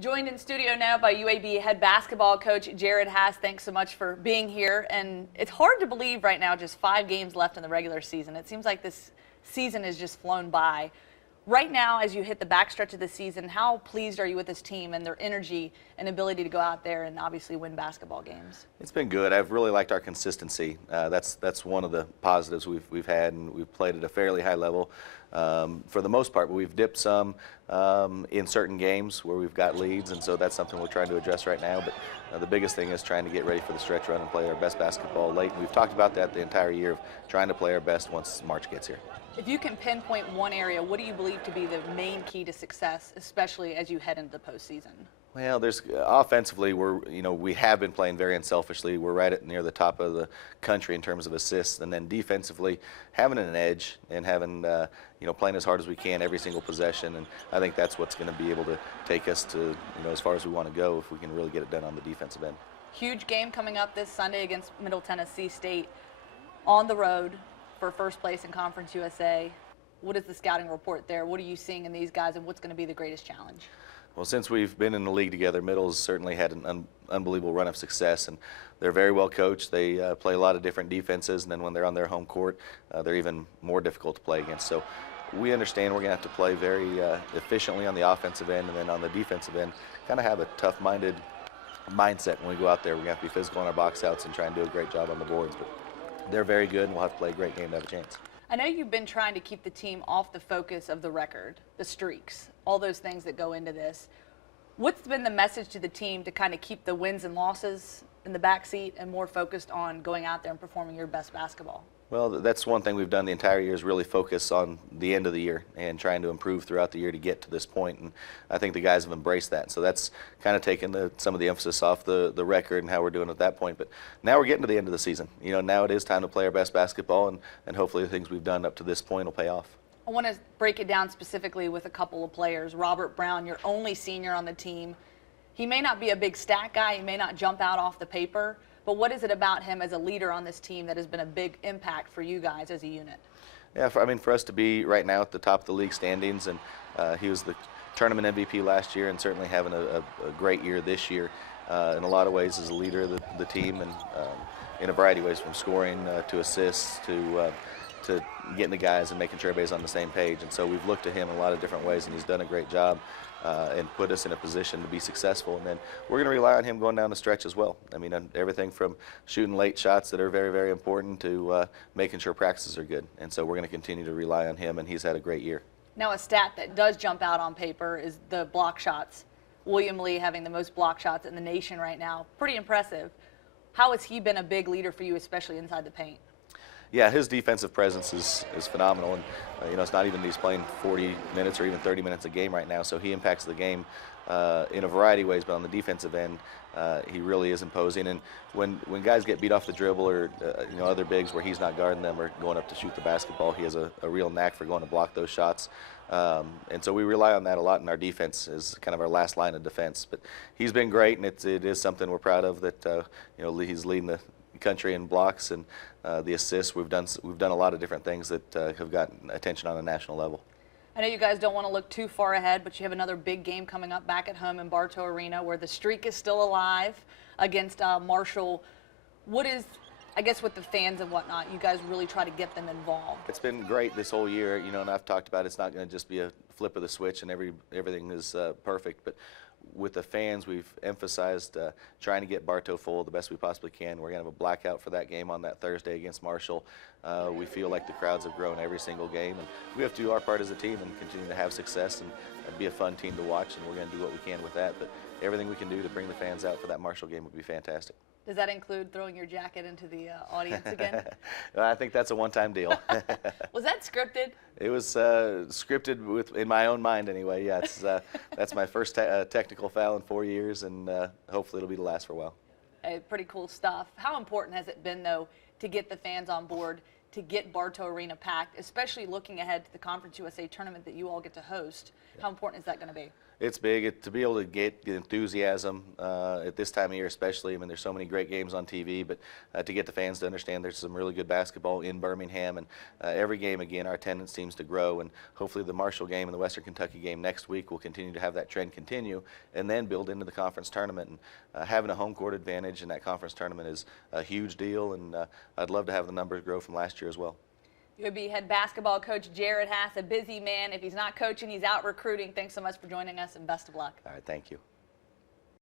Joined in studio now by UAB head basketball coach Jerod Haase. Thanks so much for being here. And it's hard to believe right now, just 5 games left in the regular season. It seems like this season has just flown by. Right now, as you hit the backstretch of the season, how pleased are you with this team and their energy and ability to go out there and obviously win basketball games? It's been good. I've really liked our consistency. That's one of the positives we've had, and we've played at a fairly high level for the most part. But we've dipped some in certain games where we've got leads, and so that's something we're trying to address right now. But the biggest thing is trying to get ready for the stretch run and play our best basketball late. And we've talked about that the entire year, of trying to play our best once March gets here. If you can pinpoint one area, what do you believe to be the main key to success, especially as you head into the postseason? Well, there's offensively, we have been playing very unselfishly. We're right at near the top of the country in terms of assists, and then defensively, having an edge and having playing as hard as we can every single possession. And I think that's what's going to be able to take us to as far as we want to go if we can really get it done on the defensive end. Huge game coming up this Sunday against Middle Tennessee State on the road for first place in Conference USA. What is the scouting report there? What are you seeing in these guys, and what's going to be the greatest challenge? Well, since we've been in the league together, Middle's certainly had an unbelievable run of success, and they're very well coached. They play a lot of different defenses, and then when they're on their home court, they're even more difficult to play against. So we understand we're going to have to play very efficiently on the offensive end, and then on the defensive end, kind of have a tough-minded mindset when we go out there. We're going to have to be physical in our box outs and try and do a great job on the boards. But they're very good, and we'll have to play a great game to have a chance. I know you've been trying to keep the team off the focus of the record, the streaks, all those things that go into this. What's been the message to the team to kind of keep the wins and losses in the backseat and more focused on going out there and performing your best basketball? Well, that's one thing we've done the entire year, is really focus on the end of the year and trying to improve throughout the year to get to this point. And I think the guys have embraced that. So that's kind of taken some of the emphasis off the record and how we're doing at that point. But now we're getting to the end of the season. Now it is time to play our best basketball, and hopefully the things we've done up to this point will pay off. I want to break it down specifically with a couple of players. Robert Brown, your only senior on the team. He may not be a big stat guy. He may not jump out off the paper. But what is it about him as a leader on this team that has been a big impact for you guys as a unit? Yeah, for us to be right now at the top of the league standings, and he was the tournament MVP last year and certainly having a great year this year in a lot of ways as a leader of the team, and in a variety of ways, from scoring to assists to getting the guys and making sure everybody's on the same page. And so we've looked at him in a lot of different ways, and he's done a great job and put us in a position to be successful. And then we're going to rely on him going down the stretch as well. I mean, everything from shooting late shots that are very, very important to making sure practices are good. And so we're going to continue to rely on him, and he's had a great year. Now, a stat that does jump out on paper is the block shots. William Lee having the most block shots in the nation right now. Pretty impressive. How has he been a big leader for you, especially inside the paint? Yeah, his defensive presence is phenomenal, and it's not even that he's playing 40 minutes or even 30 minutes a game right now, so he impacts the game in a variety of ways. But on the defensive end, he really is imposing. And when guys get beat off the dribble, or other bigs where he's not guarding them or going up to shoot the basketball, he has a real knack for going to block those shots. And so we rely on that a lot in our defense as kind of our last line of defense. But he's been great, and it is something we're proud of, that he's leading the country in blocks and the assists. We've done a lot of different things that have gotten attention on a national level. I know you guys don't want to look too far ahead, but you have another big game coming up back at home in Bartow Arena, where the streak is still alive against Marshall. What is, I guess, with the fans and whatnot, you guys really try to get them involved? It's been great this whole year, and I've talked about it's not going to just be a flip of the switch and everything is perfect, but with the fans, we've emphasized trying to get Bartow full the best we possibly can. We're going to have a blackout for that game on that Thursday against Marshall. We feel like the crowds have grown every single game, and we have to do our part as a team and continue to have success and be a fun team to watch, and we're going to do what we can with that. But everything we can do to bring the fans out for that Marshall game would be fantastic. Does that include throwing your jacket into the audience again? I think that's a one-time deal. Was that scripted? It was scripted in my own mind anyway. Yeah, that's my first technical foul in 4 years, and hopefully it'll be the last for a while. Hey, pretty cool stuff. How important has it been, though, to get the fans on board, to get Bartow Arena packed, especially looking ahead to the Conference USA tournament that you all get to host? How important is that going to be? It's big to be able to get the enthusiasm at this time of year, especially. I mean, there's so many great games on TV, but to get the fans to understand there's some really good basketball in Birmingham, and every game, again, our attendance seems to grow, and hopefully the Marshall game and the Western Kentucky game next week will continue to have that trend continue, and then build into the conference tournament. And having a home court advantage in that conference tournament is a huge deal, and I'd love to have the numbers grow from last year as well. UAB head basketball coach Jerod Haase, a busy man. If he's not coaching, he's out recruiting. Thanks so much for joining us, and best of luck. All right, thank you.